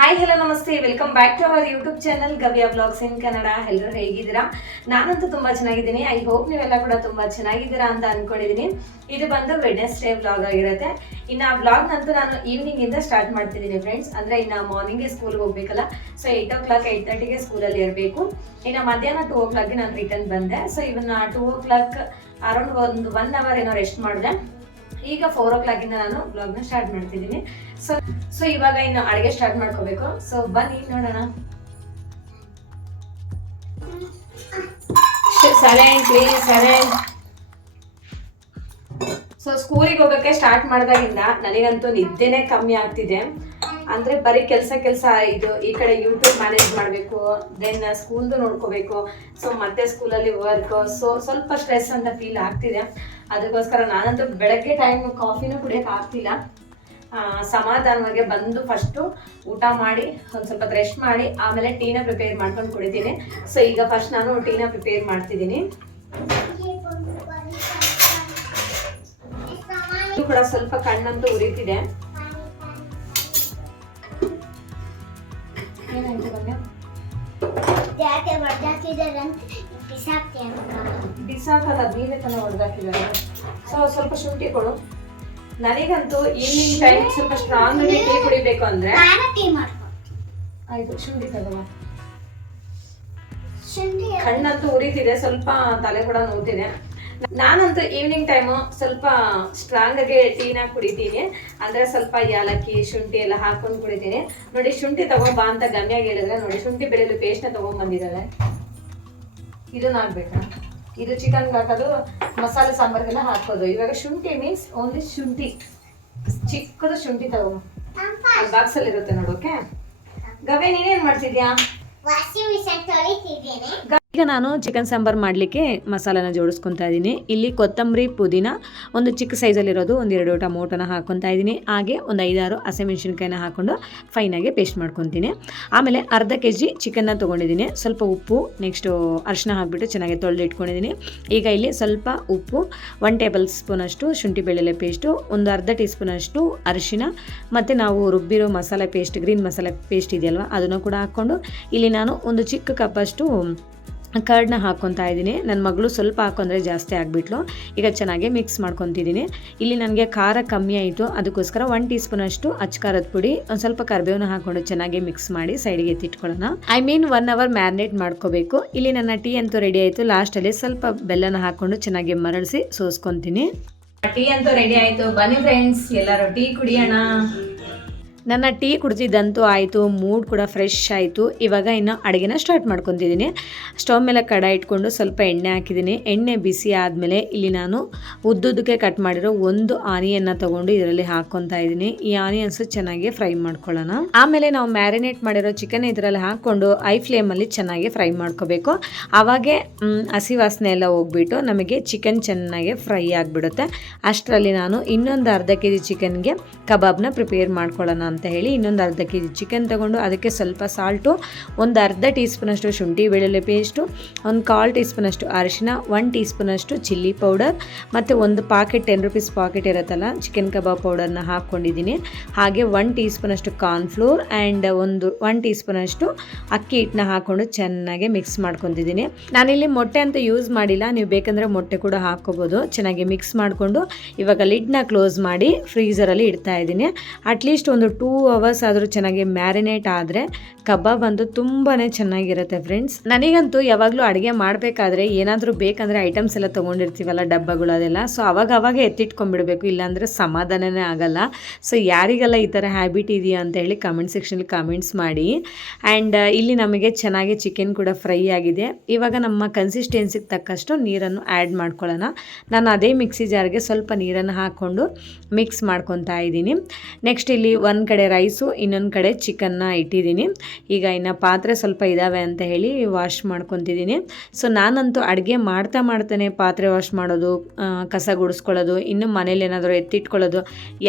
Hi hello ನಮಸ್ತೆ, welcome back to our YouTube channel Gavya blogs in Kannada. ಎಲ್ಲರೂ ಹೇಗಿದ್ದೀರಾ? ನಾನಂತೂ ತುಂಬಾ ಚೆನ್ನಾಗಿದ್ದೀನಿ. ಐ ಹೋಪ್ ನೀವೆಲ್ಲ ಕೂಡ ತುಂಬಾ ಚೆನ್ನಾಗಿದ್ದೀರಾ ಅಂತ ಅನ್ಕೊಂಡಿದ್ದೀನಿ. ಇದು ಬಂದು ವೆಡ್ನೆಸ್ಡೇ ವ್ಲಾಗ್ ಆಗಿರುತ್ತೆ. ಇನ್ನು ಆ ವ್ಲಾಗ್ನಂತೂ ನಾನು ಈವ್ನಿಂಗ್ ಇಂದ ಸ್ಟಾರ್ಟ್ ಮಾಡ್ತಿದ್ದೀನಿ ಫ್ರೆಂಡ್ಸ್. ಅಂದ್ರೆ ಇನ್ನು ಮಾರ್ನಿಂಗ್ಗೆ ಸ್ಕೂಲ್ಗೆ ಹೋಗ್ಬೇಕಲ್ಲ, ಸೊ 8 o'clock 8:30ಗೆ ಸ್ಕೂಲಲ್ಲಿ ಇರಬೇಕು. ಇನ್ನು ಮಧ್ಯಾಹ್ನ 2 o'clockಗೆ ನಾನು ರಿಟರ್ನ್ ಬಂದೆ. ಸೊ ಇವನ್ನ 2 o'clock ಅರೌಂಡ್ ಒಂದು 1 hour ಏನೋ ರೆಸ್ಟ್ ಮಾಡಿದೆ. ಈಗ 4 o'clock ಇಂದ ನಾನು ಬ್ಲಾಗ್ನ ಸ್ಟಾರ್ಟ್ ಮಾಡ್ತಿದ್ದೀನಿ. ಸೊ ಇವಾಗ ಇನ್ನು ಅಡುಗೆ ಸ್ಟಾರ್ಟ್ ಮಾಡ್ಕೋಬೇಕು. ಸೊ ಬನ್ನಿ ನೋಡೋಣ. ಸೊ ಸ್ಕೂಲಿಗೆ ಹೋಗೋಕ್ಕೆ ಸ್ಟಾರ್ಟ್ ಮಾಡಿದಾಗಿಂದ ನನಗಂತೂ ನಿದ್ದೆನೇ ಕಮ್ಮಿ ಆಗ್ತಿದೆ. ಅಂದರೆ ಬರೀ ಕೆಲಸ ಇದು ಈ ಕಡೆ ಯೂಟ್ಯೂಬ್ ಮ್ಯಾನೇಜ್ ಮಾಡಬೇಕು, ದೆನ್ ಸ್ಕೂಲ್ದು ನೋಡ್ಕೋಬೇಕು, ಸೊ ಮತ್ತೆ ಸ್ಕೂಲಲ್ಲಿ ವರ್ಕ್, ಸೊ ಸ್ವಲ್ಪ ಸ್ಟ್ರೆಸ್ ಅಂತ ಫೀಲ್ ಆಗ್ತಿದೆ. ಅದಕ್ಕೋಸ್ಕರ ನಾನಂತೂ ಬೆಳಗ್ಗೆ ಟೈಮ್ ಕಾಫಿನೂ ಕುಡಿಯೋಕೆ ಆಗ್ತಿಲ್ಲ. ಸಮಾಧಾನವಾಗಿ ಬಂದು ಫಸ್ಟು ಊಟ ಮಾಡಿ ಒಂದು ಸ್ವಲ್ಪ ರೆಸ್ಟ್ ಮಾಡಿ ಆಮೇಲೆ ಟೀನ ಪ್ರಿಪೇರ್ ಮಾಡ್ಕೊಂಡು ಕುಡಿತೀನಿ. ಸೊ ಈಗ ಫಸ್ಟ್ ನಾನು ಟೀನ ಪ್ರಿಪೇರ್ ಮಾಡ್ತಿದ್ದೀನಿ. ಇದು ಕೂಡ ಸ್ವಲ್ಪ ಕಣ್ಣಂತೂ ಉರಿತಿದೆ. ಬಿಸಾಕಲ್ಲ, ನೀವೇ ತನ ಹೊಡೆದಾಕಿದ್ದಾರೆ. ಸೊ ಸ್ವಲ್ಪ ಶುಂಠಿ ಕೊಡು. ನನಗಂತೂ ಈವ್ನಿಂಗ್ ಟೈಮ್ ಸ್ವಲ್ಪ ಸ್ಟ್ರಾಂಗ್ ಆಗಿ ಟೀ ಕುಡಿಬೇಕು ಅಂದ್ರೆ ಆಯ್ತು. ಶುಂಠಿ ತಗೋ. ಕಣ್ಣಂತೂ ಉರಿತಿದೆ, ಸ್ವಲ್ಪ ತಲೆ ಕೂಡ ನೋವ್ತಿದೆ. ನಾನಂತೂ ಈವ್ನಿಂಗ್ ಟೈಮು ಸ್ವಲ್ಪ ಸ್ಟ್ರಾಂಗ್ ಆಗಿ ಟೀನ ಕುಡಿತೀನಿ. ಅಂದ್ರೆ ಸ್ವಲ್ಪ ಏಲಕ್ಕಿ ಶುಂಠಿ ಎಲ್ಲ ಹಾಕೊಂಡು ಕುಡಿತೀನಿ. ನೋಡಿ, ಶುಂಠಿ ತಗೊಂಬಾ ಅಂತ ಗಮ್ಯಾಗಿ ಹೇಳಿದ್ರೆ ನೋಡಿ, ಶುಂಠಿ ಬೆಳ್ಳುಳ್ಳಿ ಪೇಸ್ಟ್ನ ತಗೊಂಡ್ಬಂದಿದ್ದಾಳೆ. ಇದನ್ನ ಹಾಕ್ಬೇಕಾ? ಇದು ಚಿಕನ್ಗೆ ಹಾಕೋದು, ಮಸಾಲೆ ಸಾಂಬಾರ್ಗೆಲ್ಲ ಹಾಕೋದು. ಇವಾಗ ಶುಂಠಿ ಮೀನ್ಸ್ ಓನ್ಲಿ ಶುಂಠಿ, ಚಿಕ್ಕದು ಶುಂಠಿ ತಗೋ. ಬಾಕ್ಸ್ ಅಲ್ಲಿ ಇರುತ್ತೆ ನೋಡು. ಓಕೆ ಗವೆ, ನೀನೇನ್ ಮಾಡ್ತಿದ್ಯಾ? ಈಗ ನಾನು ಚಿಕನ್ ಸಾಂಬಾರ್ ಮಾಡಲಿಕ್ಕೆ ಮಸಾಲಾನ ಜೋಡಿಸ್ಕೊತಾ ಇದ್ದೀನಿ. ಇಲ್ಲಿ ಕೊತ್ತಂಬರಿ, ಪುದೀನ, ಒಂದು ಚಿಕ್ಕ ಸೈಜಲ್ಲಿರೋದು 1-2 ಟೊಮೊಟೊನ ಹಾಕ್ಕೊತಾ ಇದ್ದೀನಿ. ಹಾಗೆ ಒಂದು 5-6 ಹಸಿಮೆಣಸಿನ್ಕಾಯಿನ ಹಾಕ್ಕೊಂಡು ಫೈನಾಗಿ ಪೇಸ್ಟ್ ಮಾಡ್ಕೊತೀನಿ. ಆಮೇಲೆ ಅರ್ಧ kg ಚಿಕನ್ನ ತೊಗೊಂಡಿದ್ದೀನಿ. ಸ್ವಲ್ಪ ಉಪ್ಪು, ನೆಕ್ಸ್ಟು ಅರಿಶಿನ ಹಾಕ್ಬಿಟ್ಟು ಚೆನ್ನಾಗಿ ತೊಳೆದು ಇಟ್ಕೊಂಡಿದ್ದೀನಿ. ಈಗ ಇಲ್ಲಿ ಸ್ವಲ್ಪ ಉಪ್ಪು, 1 ಟೇಬಲ್ ಸ್ಪೂನ್ ಅಷ್ಟು ಶುಂಠಿ ಬೆಳ್ಳುಳ್ಳಿ ಪೇಸ್ಟು, ಒಂದು ಅರ್ಧ ಟೀ ಸ್ಪೂನ್ ಅಷ್ಟು ಅರಿಶಿನ, ಮತ್ತು ನಾವು ರುಬ್ಬಿರೋ ಮಸಾಲೆ ಪೇಸ್ಟ್, ಗ್ರೀನ್ ಮಸಾಲೆ ಪೇಸ್ಟ್ ಇದೆಯಲ್ವ, ಅದನ್ನು ಕೂಡ ಹಾಕ್ಕೊಂಡು ಇಲ್ಲಿ ನಾನು ಒಂದು ಚಿಕ್ಕ ಕಪ್ಪಷ್ಟು ಕರ್ಡ್ನ ಹಾಕ್ಕೊತಾ ಇದ್ದೀನಿ. ನನ್ನ ಮಗಳು ಸ್ವಲ್ಪ ಹಾಕೊಂಡ್ರೆ ಜಾಸ್ತಿ ಆಗಿಬಿಟ್ಲು. ಈಗ ಚೆನ್ನಾಗಿ ಮಿಕ್ಸ್ ಮಾಡ್ಕೊತಿದ್ದೀನಿ. ಇಲ್ಲಿ ನನಗೆ ಖಾರ ಕಮ್ಮಿ ಆಯಿತು, ಅದಕ್ಕೋಸ್ಕರ 1 ಟೀ ಸ್ಪೂನ್ ಅಷ್ಟು ಅಚ್ಕಾರದ ಪುಡಿ, ಒಂದು ಸ್ವಲ್ಪ ಕರಿಬೇವನ್ನ ಹಾಕ್ಕೊಂಡು ಚೆನ್ನಾಗಿ ಮಿಕ್ಸ್ ಮಾಡಿ ಸೈಡಿಗೆ ಎತ್ತಿಟ್ಕೊಳ್ಳೋಣ. 1 hour ಮ್ಯಾರಿನೇಟ್ ಮಾಡ್ಕೋಬೇಕು. ಇಲ್ಲಿ ನನ್ನ ಟೀ ಅಂತೂ ರೆಡಿ ಆಯಿತು. ಲಾಸ್ಟಲ್ಲಿ ಸ್ವಲ್ಪ ಬೆಲ್ಲನ ಹಾಕ್ಕೊಂಡು ಚೆನ್ನಾಗಿ ಮರಳಿಸಿ ಸೋಸ್ಕೊತೀನಿ. ಟೀ ಅಂತೂ ರೆಡಿ ಆಯಿತು. ಬನ್ನಿ ಫ್ರೆಂಡ್ಸ್, ಎಲ್ಲರೂ ಟೀ ಕುಡಿಯೋಣ. ನನ್ನ ಟೀ ಕುಡಿದಿದ್ದಂತೂ ಆಯಿತು, ಮೂಡ್ ಕೂಡ ಫ್ರೆಶ್ ಆಯಿತು. ಇವಾಗ ಇನ್ನು ಅಡುಗೆನ ಸ್ಟಾರ್ಟ್ ಮಾಡ್ಕೊತಿದ್ದೀನಿ. ಸ್ಟವ್ ಮೇಲೆ ಕಡಾಯಿ ಇಟ್ಕೊಂಡು ಸ್ವಲ್ಪ ಎಣ್ಣೆ ಹಾಕಿದ್ದೀನಿ. ಎಣ್ಣೆ ಬಿಸಿ ಆದಮೇಲೆ ಇಲ್ಲಿ ನಾನು ಉದ್ದುದ್ದಕ್ಕೆ ಕಟ್ ಮಾಡಿರೋ ಒಂದು ಆನಿಯನ್ನ ತೊಗೊಂಡು ಇದರಲ್ಲಿ ಹಾಕ್ಕೊತಾ ಇದ್ದೀನಿ. ಈ ಆನಿಯನ್ಸ್ ಚೆನ್ನಾಗಿ ಫ್ರೈ ಮಾಡ್ಕೊಳ್ಳೋಣ. ಆಮೇಲೆ ನಾವು ಮ್ಯಾರಿನೇಟ್ ಮಾಡಿರೋ ಚಿಕನ್ ಇದರಲ್ಲಿ ಹಾಕ್ಕೊಂಡು ಐ ಫ್ಲೇಮಲ್ಲಿ ಚೆನ್ನಾಗಿ ಫ್ರೈ ಮಾಡ್ಕೋಬೇಕು. ಆವಾಗೆ ಹಸಿ ವಾಸನೆ ಎಲ್ಲ ಹೋಗ್ಬಿಟ್ಟು ನಮಗೆ ಚಿಕನ್ ಚೆನ್ನಾಗಿ ಫ್ರೈ ಆಗಿಬಿಡುತ್ತೆ. ಅಷ್ಟರಲ್ಲಿ ನಾನು ಇನ್ನೊಂದು ಅರ್ಧ kg ಚಿಕನ್ಗೆ ಕಬಾಬ್ನ ಪ್ರಿಪೇರ್ ಮಾಡ್ಕೊಳ್ಳೋಣ ಅಂತ ಹೇಳಿ ಇನ್ನೊಂದು ಅರ್ಧ kg ಚಿಕನ್ ತಗೊಂಡು ಅದಕ್ಕೆ ಸ್ವಲ್ಪ ಸಾಲ್ಟು, ಒಂದು ಅರ್ಧ ಟೀ ಸ್ಪೂನ್ ಅಷ್ಟು ಶುಂಠಿ ಬೆಳ್ಳುಳ್ಳಿ ಪೇಸ್ಟು, ಒಂದು 1/4 ಟೀ ಸ್ಪೂನ್ ಅಷ್ಟು ಅರಿಶಿನ, 1 ಟೀ ಸ್ಪೂನ್ ಅಷ್ಟು ಚಿಲ್ಲಿ ಪೌಡರ್, ಮತ್ತು ಒಂದು ಪಾಕೆಟ್ 10 rupees ಪಾಕೆಟ್ ಇರುತ್ತಲ್ಲ ಚಿಕನ್ ಕಬಾಬ್ ಪೌಡರ್ನ ಹಾಕ್ಕೊಂಡಿದ್ದೀನಿ. ಹಾಗೆ 1 ಟೀ ಸ್ಪೂನ್ ಅಷ್ಟು ಕಾರ್ನ್ಫ್ಲೋರ್ ಆ್ಯಂಡ್ 1 ಟೀ ಸ್ಪೂನ್ ಅಷ್ಟು ಅಕ್ಕಿ ಹಿಟ್ಟನ್ನ ಹಾಕ್ಕೊಂಡು ಚೆನ್ನಾಗಿ ಮಿಕ್ಸ್ ಮಾಡ್ಕೊತಿದ್ದೀನಿ. ನಾನಿಲ್ಲಿ ಮೊಟ್ಟೆ ಅಂತ ಯೂಸ್ ಮಾಡಿಲ್ಲ, ನೀವು ಬೇಕಂದರೆ ಮೊಟ್ಟೆ ಕೂಡ ಹಾಕ್ಕೋಬೋದು. ಚೆನ್ನಾಗಿ ಮಿಕ್ಸ್ ಮಾಡಿಕೊಂಡು ಇವಾಗ ಲಿಡ್ನ ಕ್ಲೋಸ್ ಮಾಡಿ ಫ್ರೀಝರಲ್ಲಿ ಇಡ್ತಾ ಇದ್ದೀನಿ. ಅಟ್ಲೀಸ್ಟ್ ಒಂದು 2 hours ಆದರೂ ಚೆನ್ನಾಗಿ ಮ್ಯಾರಿನೇಟ್ ಆದರೆ ಕಬಾಬ್ ಅಂತೂ ತುಂಬಾ ಚೆನ್ನಾಗಿರುತ್ತೆ ಫ್ರೆಂಡ್ಸ್. ನನಗಂತೂ ಯಾವಾಗಲೂ ಅಡುಗೆ ಮಾಡಬೇಕಾದ್ರೆ ಏನಾದರೂ ಬೇಕಂದರೆ ಐಟಮ್ಸ್ ಎಲ್ಲ ತೊಗೊಂಡಿರ್ತೀವಲ್ಲ, ಡಬ್ಬಗಳು ಅದೆಲ್ಲ, ಸೊ ಅವಾಗ ಎತ್ತಿಟ್ಕೊಂಡ್ಬಿಡಬೇಕು, ಇಲ್ಲಾಂದರೆ ಸಮಾಧಾನನೇ ಆಗಲ್ಲ. ಸೊ ಯಾರಿಗೆಲ್ಲ ಈ ಥರ ಹ್ಯಾಬಿಟ್ ಇದೆಯಾ ಅಂತ ಹೇಳಿ ಕಮೆಂಟ್ ಸೆಕ್ಷನಲ್ಲಿ ಕಮೆಂಟ್ಸ್ ಮಾಡಿ. ಆ್ಯಂಡ್ ಇಲ್ಲಿ ನಮಗೆ ಚೆನ್ನಾಗಿ ಚಿಕನ್ ಕೂಡ ಫ್ರೈ ಆಗಿದೆ. ಇವಾಗ ನಮ್ಮ ಕನ್ಸಿಸ್ಟೆನ್ಸಿಗೆ ತಕ್ಕಷ್ಟು ನೀರನ್ನು ಆ್ಯಡ್ ಮಾಡ್ಕೊಳ್ಳೋಣ. ನಾನು ಅದೇ ಮಿಕ್ಸಿ ಜಾರ್ಗೆ ಸ್ವಲ್ಪ ನೀರನ್ನು ಹಾಕ್ಕೊಂಡು ಮಿಕ್ಸ್ ಮಾಡ್ಕೊತಾ ಇದ್ದೀನಿ. ನೆಕ್ಸ್ಟ್ ಇಲ್ಲಿ ಒಂದು ಕಡೆ ರೈಸು, ಇನ್ನೊಂದು ಕಡೆ ಚಿಕನ್ನ ಇಟ್ಟಿದ್ದೀನಿ. ಈಗ ಇನ್ನು ಪಾತ್ರೆ ಸ್ವಲ್ಪ ಇದ್ದಾವೆ ಅಂತ ಹೇಳಿ ವಾಶ್ ಮಾಡ್ಕೊತಿದ್ದೀನಿ. ಸೊ ನಾನಂತೂ ಅಡುಗೆ ಮಾಡ್ತಾನೆ ಪಾತ್ರೆ ವಾಶ್ ಮಾಡೋದು, ಕಸ ಗುಡಿಸ್ಕೊಳ್ಳೋದು, ಇನ್ನು ಮನೇಲಿ ಏನಾದರೂ ಎತ್ತಿಟ್ಕೊಳ್ಳೋದು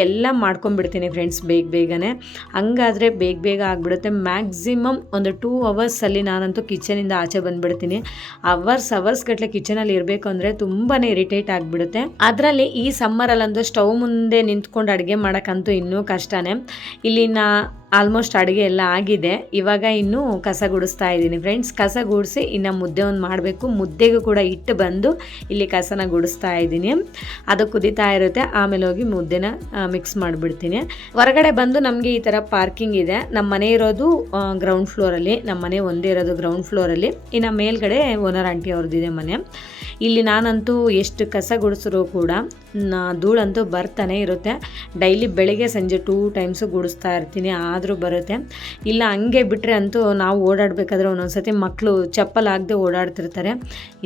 ಎಲ್ಲ ಮಾಡ್ಕೊಂಡ್ಬಿಡ್ತೀನಿ ಫ್ರೆಂಡ್ಸ್ ಬೇಗನೆ. ಹಂಗಾದರೆ ಬೇಗ ಆಗಿಬಿಡುತ್ತೆ. ಮ್ಯಾಕ್ಸಿಮಮ್ ಒಂದು 2 hours ನಾನಂತೂ ಕಿಚನಿಂದ ಆಚೆ ಬಂದುಬಿಡ್ತೀನಿ. ಅವರ್ಸ್ ಗಟ್ಟಲೆ ಕಿಚನಲ್ಲಿ ಇರಬೇಕು ಅಂದರೆ ತುಂಬಾ ಇರಿಟೇಟ್ ಆಗಿಬಿಡುತ್ತೆ. ಅದರಲ್ಲಿ ಈ ಸಮ್ಮರಲ್ಲಂತೂ ಸ್ಟವ್ ಮುಂದೆ ನಿಂತ್ಕೊಂಡು ಅಡುಗೆ ಮಾಡೋಕ್ಕಂತೂ ಇನ್ನೂ ಕಷ್ಟನೇ. ಇಲ್ಲಿನ ಆಲ್ಮೋಸ್ಟ್ ಅಡುಗೆ ಎಲ್ಲ ಆಗಿದೆ. ಇವಾಗ ಇನ್ನೂ ಕಸ ಗುಡಿಸ್ತಾ ಇದ್ದೀನಿ ಫ್ರೆಂಡ್ಸ್. ಕಸ ಗುಡಿಸಿ ಇನ್ನು ಮುದ್ದೆ ಒಂದು ಮಾಡಬೇಕು. ಮುದ್ದೆಗೂ ಕೂಡ ಇಟ್ಟು ಬಂದು ಇಲ್ಲಿ ಕಸನ ಗುಡಿಸ್ತಾ ಇದ್ದೀನಿ. ಅದು ಕುದೀತಾ ಇರುತ್ತೆ, ಆಮೇಲೆ ಹೋಗಿ ಮುದ್ದೆನ ಮಿಕ್ಸ್ ಮಾಡಿಬಿಡ್ತೀನಿ. ಹೊರಗಡೆ ಬಂದು ನಮಗೆ ಈ ಥರ ಪಾರ್ಕಿಂಗ್ ಇದೆ. ನಮ್ಮ ಮನೆ ಇರೋದು ಗ್ರೌಂಡ್ ಫ್ಲೋರಲ್ಲಿ, ನಮ್ಮ ಮನೆ ಒಂದೇ ಇರೋದು ಗ್ರೌಂಡ್ ಫ್ಲೋರಲ್ಲಿ. ಇನ್ನು ಮೇಲ್ಗಡೆ ಓನರ್ ಆಂಟಿ ಅವ್ರದ್ದಿದೆ ಮನೆ. ಇಲ್ಲಿ ನಾನಂತೂ ಎಷ್ಟು ಕಸ ಗುಡಿಸಿದ್ರು ಕೂಡ ಧೂಳಂತೂ ಬರ್ತಾನೆ ಇರುತ್ತೆ. ಡೈಲಿ ಬೆಳಗ್ಗೆ ಸಂಜೆ 2 ಟೈಮ್ಸು ಗುಡಿಸ್ತಾ ಇರ್ತೀನಿ, ಆದರೂ ಬರುತ್ತೆ. ಇಲ್ಲ ಹಂಗೆ ಬಿಟ್ಟರೆ ಅಂತೂ ನಾವು ಓಡಾಡಬೇಕಾದ್ರೆ ಒಂದೊಂದ್ಸತಿ ಮಕ್ಕಳು ಚಪ್ಪಲ್ ಹಾಕದೆ ಓಡಾಡ್ತಿರ್ತಾರೆ.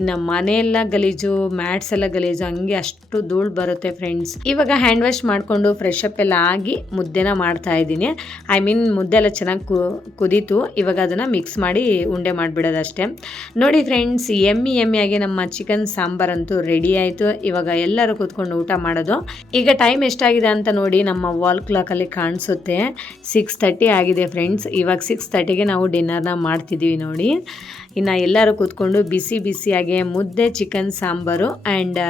ಇನ್ನು ಮನೆಯೆಲ್ಲ ಗಲೀಜು, ಮ್ಯಾಟ್ಸ್ ಎಲ್ಲ ಗಲೀಜು, ಹಂಗೆ ಅಷ್ಟು ಧೂಳು ಬರುತ್ತೆ ಫ್ರೆಂಡ್ಸ್. ಇವಾಗ ಹ್ಯಾಂಡ್ ವಾಶ್ ಮಾಡಿಕೊಂಡು ಫ್ರೆಶ್ ಅಪ್ ಎಲ್ಲ ಆಗಿ ಮುದ್ದೆನ ಮಾಡ್ತಾ ಇದ್ದೀನಿ. ಮುದ್ದೆ ಎಲ್ಲ ಚೆನ್ನಾಗಿ ಕುದೀತು. ಇವಾಗ ಅದನ್ನು ಮಿಕ್ಸ್ ಮಾಡಿ ಉಂಡೆ ಮಾಡಿಬಿಡೋದಷ್ಟೇ. ನೋಡಿ ಫ್ರೆಂಡ್ಸ್, ಎಮ್ಮಿಯಾಗಿ ನಮ್ಮ ಚಿಕನ್ ಸಾಂಬಾರಂತೂ ರೆಡಿ ಆಯಿತು. ಇವಾಗ ಎಲ್ಲರೂ ಕೂತ್ಕೊಂಡು ಊಟ ಮಾಡೋದು. ಈಗ ಟೈಮ್ ಎಷ್ಟಾಗಿದೆ ಅಂತ ನೋಡಿ, ನಮ್ಮ ವಾಲ್ ಕ್ಲಾಕಲ್ಲಿ ಕಾಣಿಸುತ್ತೆ 6:30 ಆಗಿದೆ ಫ್ರೆಂಡ್ಸ್. ಇವಾಗ 6:30ಗೆ ನಾವು ಡಿನ್ನರ್ನ ಮಾಡ್ತಿದ್ದೀವಿ ನೋಡಿ. ಇನ್ನು ಎಲ್ಲರೂ ಕೂತ್ಕೊಂಡು ಬಿಸಿಯಾಗಿ ಮುದ್ದೆ, ಚಿಕನ್ ಸಾಂಬಾರು ಆ್ಯಂಡ್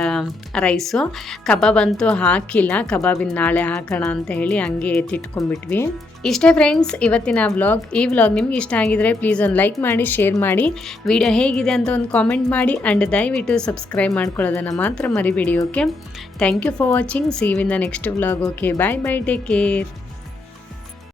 ರೈಸು. ಕಬಾಬ್ ಅಂತೂ ಹಾಕಿಲ್ಲ, ಕಬಾಬಿನ ನಾಳೆ ಹಾಕೋಣ ಅಂತ ಹೇಳಿ ಹಂಗೆ ಎತ್ತಿಟ್ಕೊಂಡ್ಬಿಟ್ವಿ. ಇಷ್ಟೇ ಫ್ರೆಂಡ್ಸ್ ಇವತ್ತಿನ ವ್ಲಾಗ್. ಈ ವ್ಲಾಗ್ ನಿಮ್ಗೆ ಇಷ್ಟ ಆಗಿದ್ರೆ ಪ್ಲೀಸ್ ಒಂದು ಲೈಕ್ ಮಾಡಿ, ಶೇರ್ ಮಾಡಿ, ವಿಡಿಯೋ ಹೇಗಿದೆ ಅಂತ ಒಂದು ಕಾಮೆಂಟ್ ಮಾಡಿ ಆ್ಯಂಡ್ ದಯವಿಟ್ಟು ಸಬ್ಸ್ಕ್ರೈಬ್ ಮಾಡ್ಕೊಳ್ಳೋದನ್ನು ಮಾತ್ರ ಮರಿಬೇಡಿ. Okay, thank you for watching. See you in the next vlog. Okay, bye, take care.